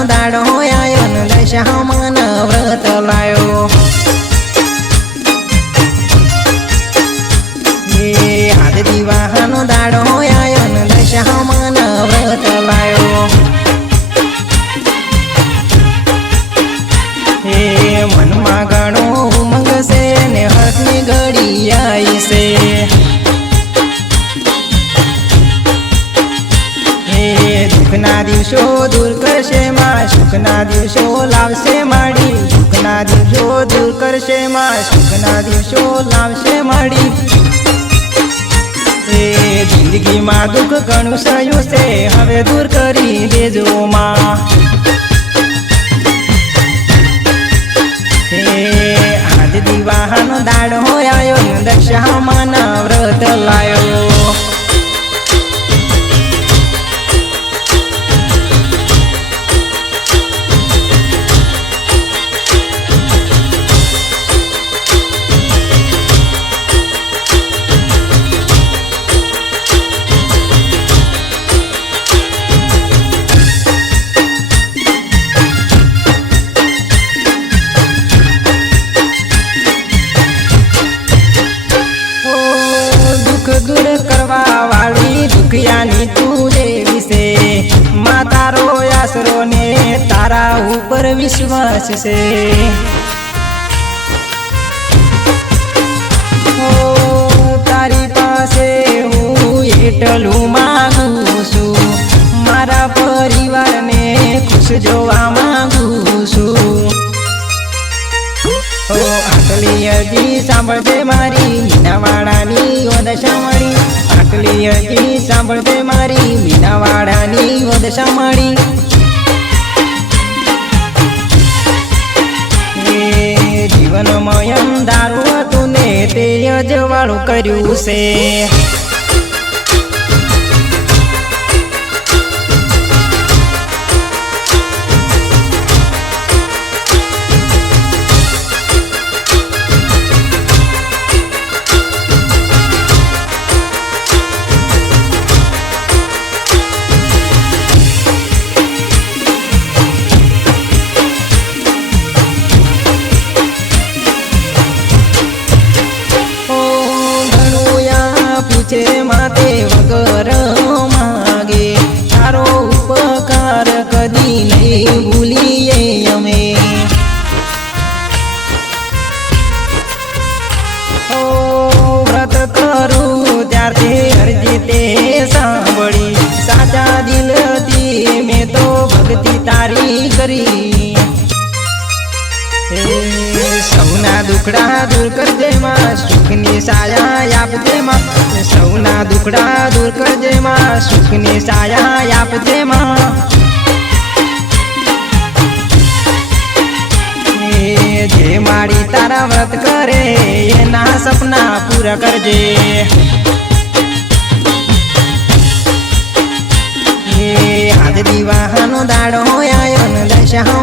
આજ દિવાહનો દાડો દુઃખના દિવસો દૂર કરશે માં. સુખના દિવસો લાવશે માડી. સુખના દિવસો દૂર કરશે માં. સુખના દિવસો લાવશે માડી. એ જિંદગીમાં દુઃખ ઘણું સયું છે. હવે દૂર કરી દેજો માં. આજ દિવાહનો દાડો ને દશામાન વ્રત લાયો. કરવા વાળી દુખિયાની તું દેવી છે. માં તારો આશરો ને તારા ઉપર વિશ્વાસ છે. તારી પાસે હું એટલું માંગુ છું. મારા પરિવારને ખુશ જોવા માંગુ છું. સાંભળજે મારી મીનાવાડાની ઓદશામણી આટલી હજી સાંભળજે મારી મીનાવાડાની ઓદશામણી સાંભળી. જીવનમાં દારૂ હતું ને તે અજવાળું કર્યું છે. છે માતે વગર. દુખડા દૂર કરજે માં સુખની સાયા આપજે માં સૌના દુખડા દૂર કરજે માં સુખની સાયા આપજે માં જે માડી તારા વ્રત કરે, એના સપના પૂરા કરજે. આજ દિવાહનો દાડો આયો લાયો